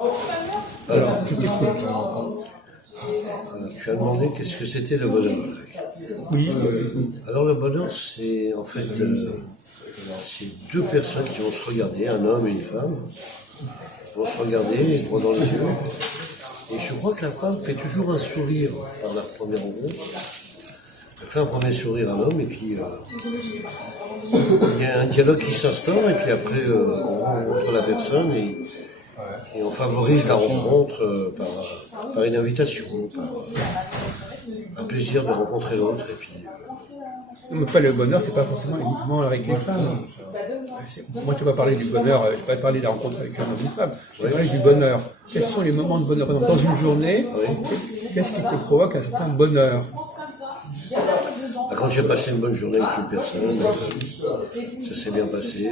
Alors, tu t'écoutes. Tu as demandé qu'est-ce que c'était le bonheur. Oui. Alors le bonheur, c'est en fait c'est deux personnes qui vont se regarder, un homme et une femme, vont se regarder droit dans les yeux. Et je crois que la femme fait toujours un sourire par la première rencontre. Elle fait un premier sourire à l'homme et puis il y a un dialogue qui s'instaure et puis après on rencontre la personne et on favorise la rencontre par une invitation, par un plaisir de rencontrer l'autre. Et puis, Non, mais pas le bonheur, c'est pas forcément uniquement avec les femmes. Moi, tu vas parler du bonheur, je ne vais pas parler de la rencontre avec un homme ou une femme. Je vais parler du bonheur. Quels sont les moments de bonheur? Par exemple, dans une journée, qu'est-ce qui te provoque un certain bonheur? Quand j'ai passé une bonne journée avec une personne, ça s'est bien passé.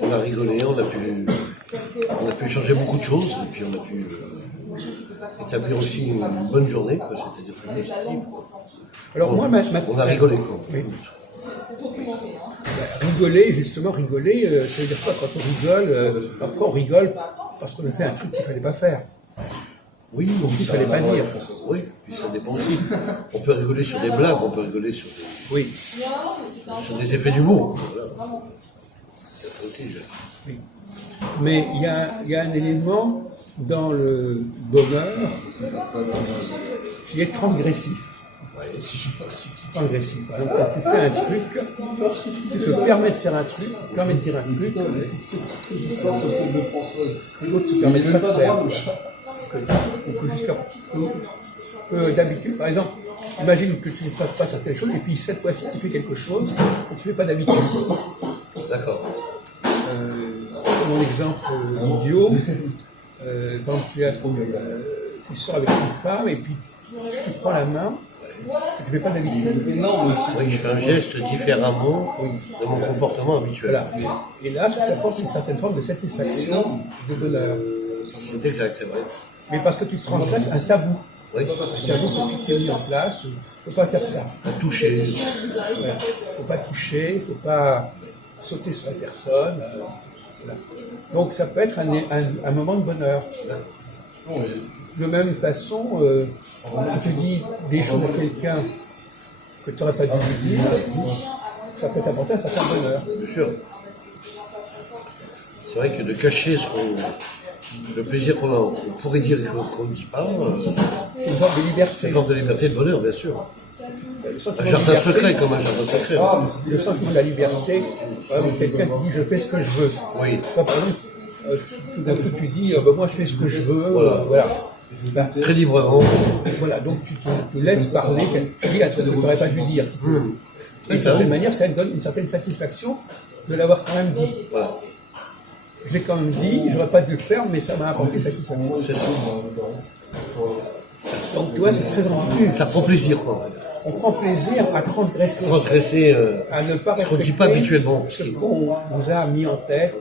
On a rigolé, on a pu échanger beaucoup de choses, et puis on a pu établir aussi une bonne journée, c'est-à-dire très positive. Alors moi, on a rigolé, quoi. Oui. Rigoler, justement, rigoler, ça veut dire quoi quand on rigole? Parfois on rigole parce qu'on a fait un truc qu'il ne fallait pas faire. Oui, donc il ne fallait pas dire. Oui, puis ça dépend aussi. On peut rigoler sur des blagues, on peut rigoler sur des effets d'humour. Voilà. C'est ça aussi. Oui. Mais il y a un élément dans le bonheur qui est transgressif. Transgressif. Par exemple, quand tu fais un truc, tu te permets de faire un truc, tu permets de dire un truc, et l'autre se permet de pas de faire. Que d'habitude, par exemple, imagine que tu ne fasses pas certaines choses, et puis cette fois-ci tu fais quelque chose que tu ne fais pas d'habitude. D'accord. Mon exemple idiot, quand tu sors avec une femme, et puis tu prends la main, tu ne fais pas d'habitude. Oui, je fais un geste différemment de mon comportement habituel. Voilà. Et là, ça t'apporte une certaine forme de satisfaction, de bonheur. C'est exact, c'est vrai. Mais parce que tu transgresses un tabou. Oui. Un tabou que tu t'es mis en place, il ne faut pas faire ça. Pas toucher. Il ne faut pas toucher, il ne faut pas sauter sur la personne. Voilà. Donc ça peut être un moment de bonheur. De même façon, si tu dis des choses à quelqu'un que tu n'aurais pas dû lui dire, ça peut t'apporter un certain bonheur. Bien sûr. C'est vrai que de cacher le plaisir qu'on pourrait dire qu'on ne dit pas, c'est une forme de liberté. C'est une forme de liberté et de bonheur, bien sûr. Un jardin liberté, secret, comme un jardin secret. Le sentiment de la liberté, quelqu'un qui dit je fais ce que je veux. Oui. Toi, par exemple, tout d'un coup tu dis moi je fais ce que je veux. Voilà. Très librement. Voilà, donc tu laisses parler, tu dis un truc que tu n'aurais pas dû dire. D'une certaine manière, ça donne une certaine satisfaction de l'avoir quand même dit. Voilà. Je l'ai quand même dit, j'aurais pas dû le faire, mais ça m'a apporté satisfaction. C'est ça. Donc tu vois, c'est très ambigu. Ça prend plaisir, quoi. On prend plaisir à transgresser. À ne pas ce qu'on ne dit pas habituellement. Ce qu'on nous a mis en tête.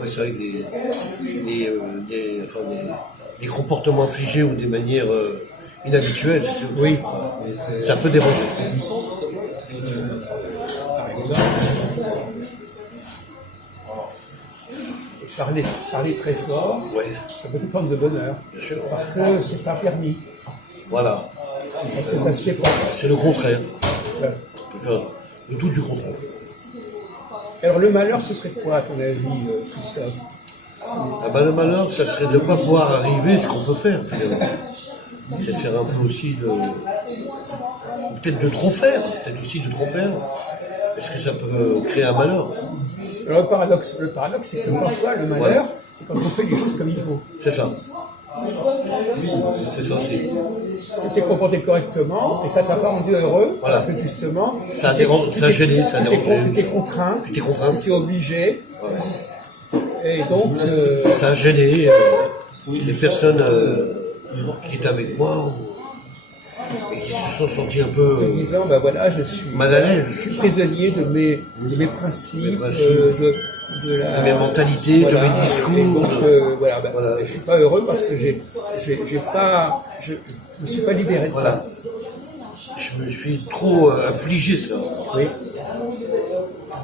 Ouais, c'est vrai que des comportements infligés ou des manières inhabituelles, oui. Ça peut déranger. Par exemple, parler très fort, ça peut être une forme de bonheur. Bien sûr. Parce que c'est pas permis. Voilà. Parce que ça se fait pas. C'est le contraire. Voilà. On peut faire le tout du contraire. Alors le malheur, ce serait quoi à ton avis, Christophe? Le malheur, ça serait de ne pas pouvoir arriver à ce qu'on peut faire, finalement. C'est de faire un peu aussi peut-être de trop faire, peut-être aussi de trop faire. Est-ce que ça peut créer un malheur? Alors le paradoxe, c'est que parfois le malheur, c'est quand on fait les choses comme il faut. C'est ça. C'est ça aussi. Tu t'es comporté correctement et ça t'a pas rendu heureux parce que justement ça a gêné, ça a dérangé. Tu t'es contraint, tu t'es obligé. Et donc ça a gêné les personnes qui étaient avec moi et qui se sont sentis un peu en disant voilà, je suis mal à l'aise. Je suis prisonnier de mes principes, de mes mentalités, de mes discours. Donc, je ne suis pas heureux parce que je me suis pas libéré de ça. Je me suis trop affligé, ça. Oui.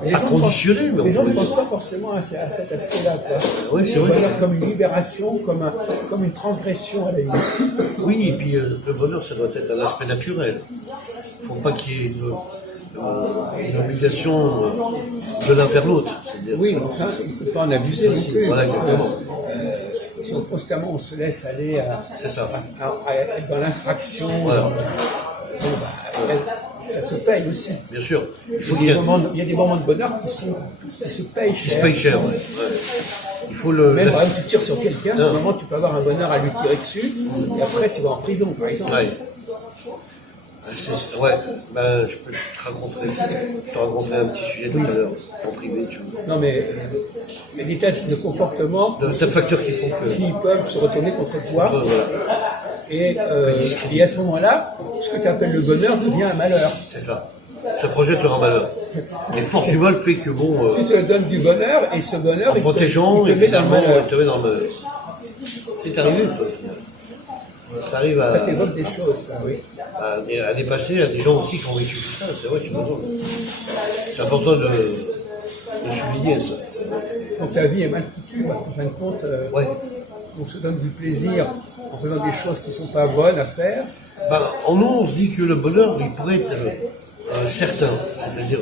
Les gens à conditionner, mais les gens on ne pourrait pensent pas forcément à cet aspect-là. Oui, c'est Le vrai. bonheur comme une libération, comme une transgression à la limite. Oui, et puis le bonheur, ça doit être un aspect naturel. Il ne faut pas qu'il y ait une obligation de l'un vers l'autre. C'est-à-dire, Oui, ça- mais enfin, il ne faut pas en abuser non plus. Voilà, parce que, exactement. si constamment on se laisse aller C'est ça. à être dans l'infraction, Voilà. bon, ça se paye aussi. Bien sûr. Il faut Il qu'il y y a ait... il y a des moments de bonheur qui se payent Il se cher. paye cher, ouais. Il faut le... Même par exemple, tu tires sur quelqu'un, à un moment tu peux avoir un bonheur à lui tirer dessus, et après tu vas en prison, par exemple. Ouais. Ouais, ben, je peux te raconter un petit sujet tout à l'heure, en privé, tu vois. Non mais il y a des tas de comportements Tas de facteurs qui font que... qui peuvent se retourner contre toi, Voilà, et à ce moment-là, ce que tu appelles le bonheur devient un malheur. c'est ça. Se projette sur un malheur. Et force du mal fait que bon... Tu te donnes du bonheur, et ce bonheur, en il protégeant, te met dans le malheur. il te met dans le malheur. C'est arrivé, ça aussi. Ça arrive Ça t'évoque des choses, ça, oui. à dépasser à des gens aussi qui ont vécu tout ça. C'est vrai, tu as raison. C'est important de souligner ça. Donc ta vie est mal foutue, parce qu'en fin de compte, Ouais. on se donne du plaisir en faisant des choses qui ne sont pas bonnes à faire. Ben, en nous, on se dit que le bonheur, il pourrait être certain, c'est-à-dire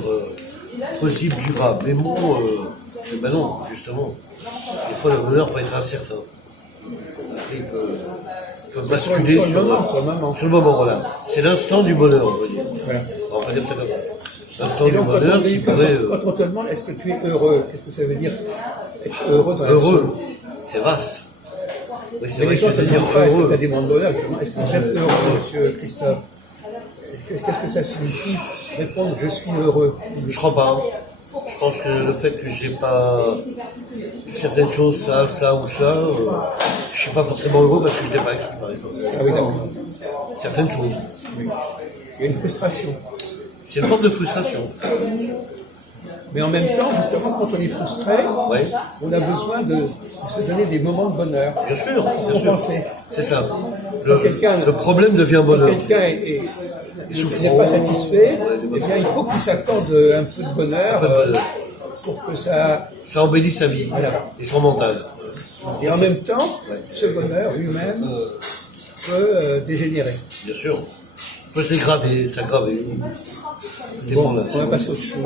possible, durable. Mais bon, ben non, justement. Des fois, le bonheur peut être incertain. Il peut basculer Sur le moment. Sur le moment, voilà. C'est l'instant du bonheur, on va dire. Voilà. On va dire ça comme ça. L'instant Et du donc, bonheur qui pourrait... quand on te demande est-ce que tu es heureux, qu'est-ce que ça veut dire être heureux dans la heureux, c'est vaste. Oui, c'est Mais vrai les que gens je te veux dire demandent pas est-ce que tu as heureux. des moments de bonheur, ils te demandent est-ce que vous êtes heureux, monsieur Christophe. Qu'est-ce que ça signifie répondre je suis heureux? Je crois pas. Je pense que le fait que j'ai pas certaines choses, ça ou ça, je suis pas forcément heureux parce que je l'ai pas acquis, par exemple. Ah oui, d'accord. Certaines choses. Il y a une frustration. C'est une forme de frustration. Mais en même temps, justement, quand on est frustré, Ouais. on a besoin de se donner des moments de bonheur. Bien sûr, Pour bien sûr. compenser. C'est ça. quelqu'un- Le problème devient Quand bonheur. quelqu'un n'est pas satisfait, eh bien, il faut qu'il s'accorde un peu de bonheur pour que ça... Ça embellit sa vie Voilà. et son mental. Et en même temps, ce bonheur lui-même peut dégénérer. Bien sûr. Peut s'aggraver. Bon, on va passer au chose.